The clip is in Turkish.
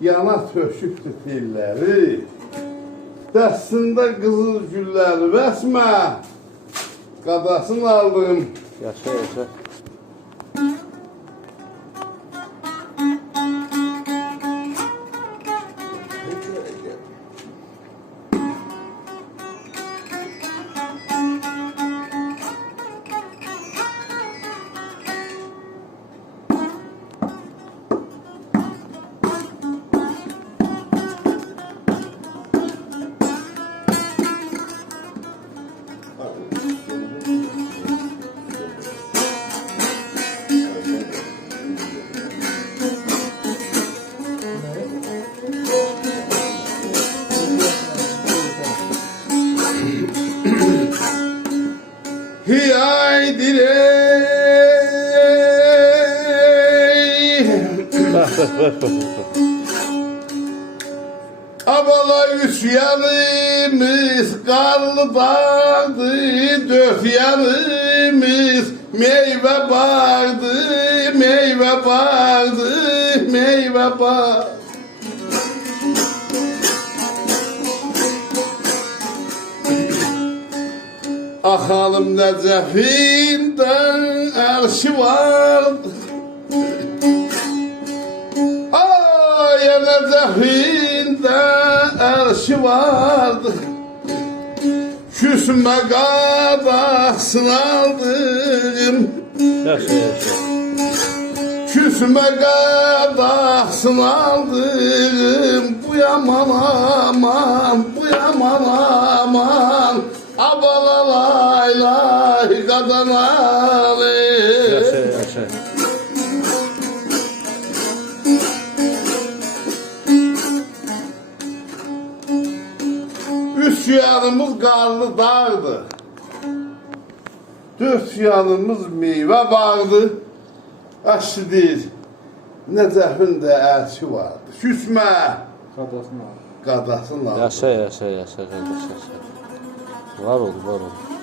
yana tökübdür telləri. Dəstində qızıl gülləri vəsmə, qadasını aldım. Yaşa, yaşa. Hiyaydir ey. Abala üç yanımız karlı dağdı, dört yanımız meyve bağdı, meyve bağdı, meyve bağdı. Akalım Necefi'nden arşı vardı. Ay Necefi'nden arşı vardı. Küsme kadasını aldım. Yaşa, yaşa. Küsme kadasını aldım. Bu yaman aman, bu yaman aman. Abala lay lay kadanalı. Yaşa, yaşa. Üç yanımız karlı dağdı. Dört yanımız meyve bağdı. Aşı değil. Necef'in de elçi vardı. Küsme. Kadasını al. Qadasını aldı. Yaşa, yaşa, yaşa, kardeş, yaşa. Var ol, var ol.